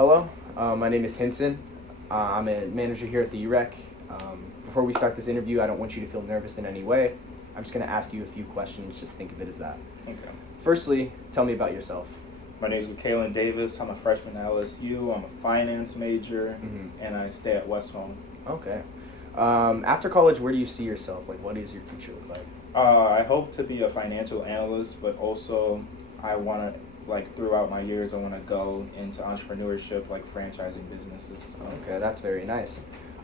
Hello, my name is Hinson. I'm a manager here at the UREC. Before we start this interview, I don't want you to feel nervous in any way. I'm just going to ask you a few questions, just think of it as that. Okay. Firstly, tell me about yourself. My name is Kalen Davis. I'm a freshman at LSU. I'm a finance major, and I stay at West Home. Okay. After college, where do you see yourself? Like, what does your future look like? I hope to be a financial analyst, but also I want to, throughout my years, I want to go into entrepreneurship, like franchising businesses as well. Okay, that's very nice.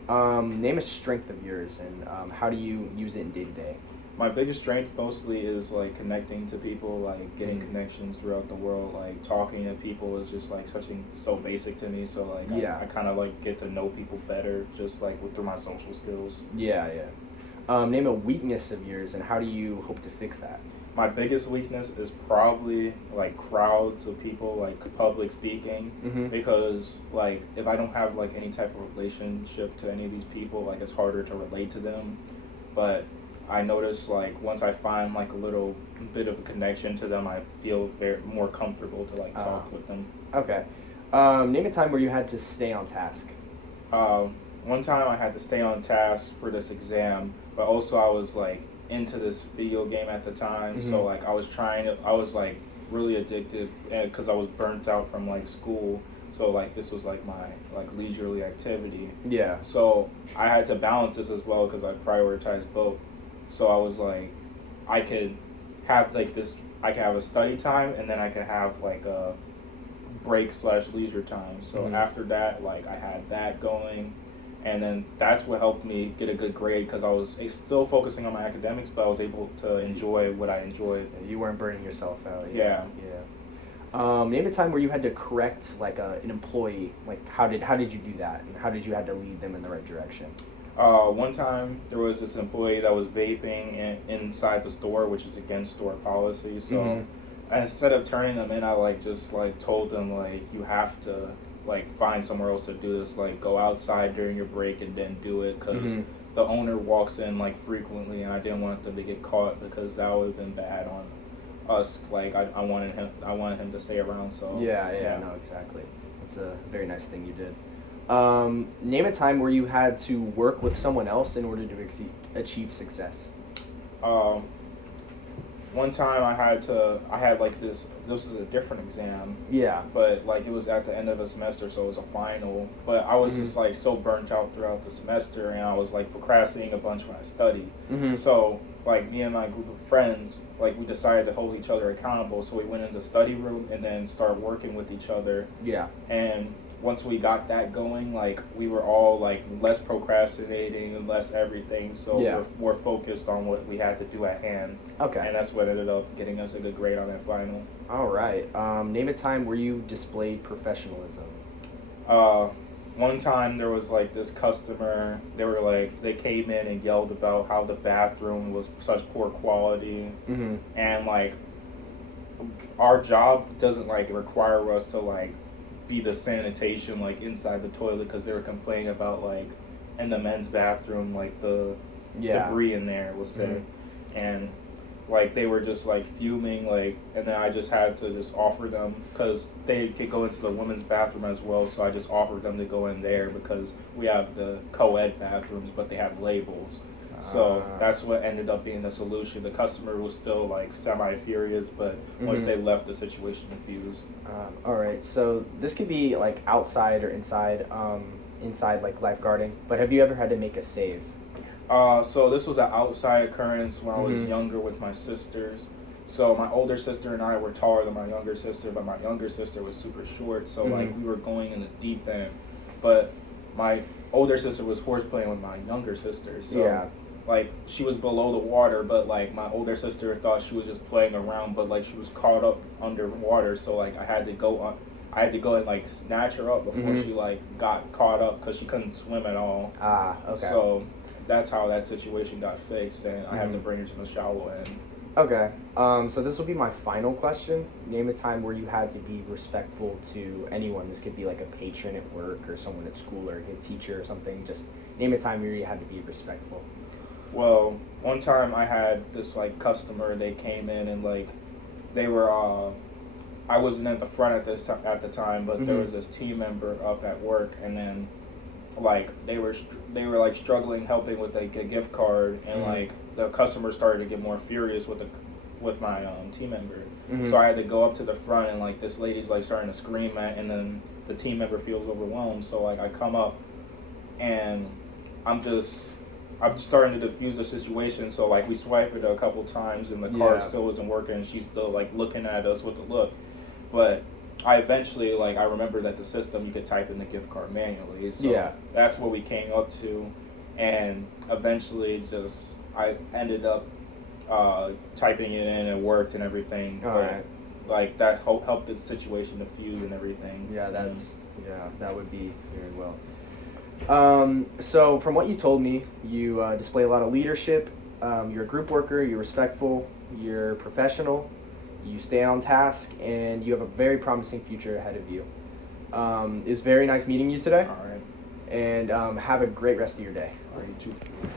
Name a strength of yours, and how do you use it in day-to-day? My biggest strength mostly is connecting to people, getting connections throughout the world, talking to people is just so basic to me. So Yeah. I kind of get to know people better just through my social skills. Yeah. Name a weakness of yours, and how do you hope to fix that? My biggest weakness is probably crowds of people, public speaking, because if I don't have any type of relationship to any of these people, it's harder to relate to them. But I notice once I find a little bit of a connection to them, I feel more comfortable to talk with them. Okay. Name a time where you had to stay on task. One time I had to stay on task for this exam, but also I was into this video game at the time, so I was really addicted because I was burnt out from school. So this was my leisurely activity. Yeah. So I had to balance this as well because I prioritized both. So I was I could have I could have a study time and then I could have a break / leisure time. So after that, I had that going, and then that's what helped me get a good grade because I was still focusing on my academics, but I was able to enjoy what I enjoyed. You weren't burning yourself out. Yeah. Name a time where you had to correct an employee. How did you do that, and how did you have to lead them in the right direction? One time there was this employee that was vaping inside the store, which is against store policy. So instead of turning them in, I just told them you have to find somewhere else to do this. Go outside during your break and then do it because the owner walks in frequently, and I didn't want them to get caught because that would have been bad on us. I wanted him to stay around. So yeah, no, exactly. That's a very nice thing you did. Name a time where you had to work with someone else in order to achieve success. One time I had this was a different exam. Yeah. But it was at the end of the semester, so it was a final. But I was just so burnt out throughout the semester, and I was procrastinating a bunch when I studied. So me and my group of friends, we decided to hold each other accountable. So we went in the study room and then started working with each other. Yeah. And once we got that going, we were all less procrastinating and less everything, so we're more focused on what we had to do at hand. Okay. And that's what ended up getting us a good grade on that final. All right. Name a time where you displayed professionalism. One time there was this customer, they came in and yelled about how the bathroom was such poor quality, and our job doesn't require us to be the sanitation inside the toilet, because they were complaining about in the men's bathroom the debris in there was there, and they were just fuming, and then I just had to just offer them, because they could go into the women's bathroom as well, so I just offered them to go in there because we have the co-ed bathrooms but they have labels. So that's what ended up being the solution. The customer was still semi-furious, but once they left, the situation diffused. All right, so this could be outside or inside, lifeguarding, but have you ever had to make a save? So this was an outside occurrence when I was younger with my sisters. So my older sister and I were taller than my younger sister, but my younger sister was super short, so we were going in the deep end. But my older sister was horseplaying with my younger sister, so she was below the water, but my older sister thought she was just playing around, but she was caught up underwater, so I had to go and snatch her up before she got caught up because she couldn't swim at all. Okay. So that's how that situation got fixed, and I had to bring her to the shallow end. Okay. So this will be my final question. Name a time where you had to be respectful to anyone. This could be a patron at work or someone at school or a teacher or something. Just name a time where you had to be respectful. Well, one time I had this customer. They came in and they were I wasn't at the front at the time, but there Mhm. was this team member up at work, and then like they were like struggling helping with like a gift card, and Mhm. like the customer started to get more furious with my team member. Mhm. So I had to go up to the front, and like this lady's like starting to scream at, and then the team member feels overwhelmed. So like I come up, and I'm starting to diffuse the situation. So like we swiped it a couple times, and the card Yeah. still wasn't working, and she's still like looking at us with a look. But I eventually I remembered that the system you could type in the gift card manually. So Yeah. that's what we came up to, and eventually just I ended up typing it in, and it worked and everything. All But right. like that helped the situation diffuse and everything. Yeah, that would be very well. So from what you told me, you display a lot of leadership. You're a group worker. You're respectful. You're professional. You stay on task, and you have a very promising future ahead of you. It's very nice meeting you today, All right. and have a great rest of your day. All right, you too.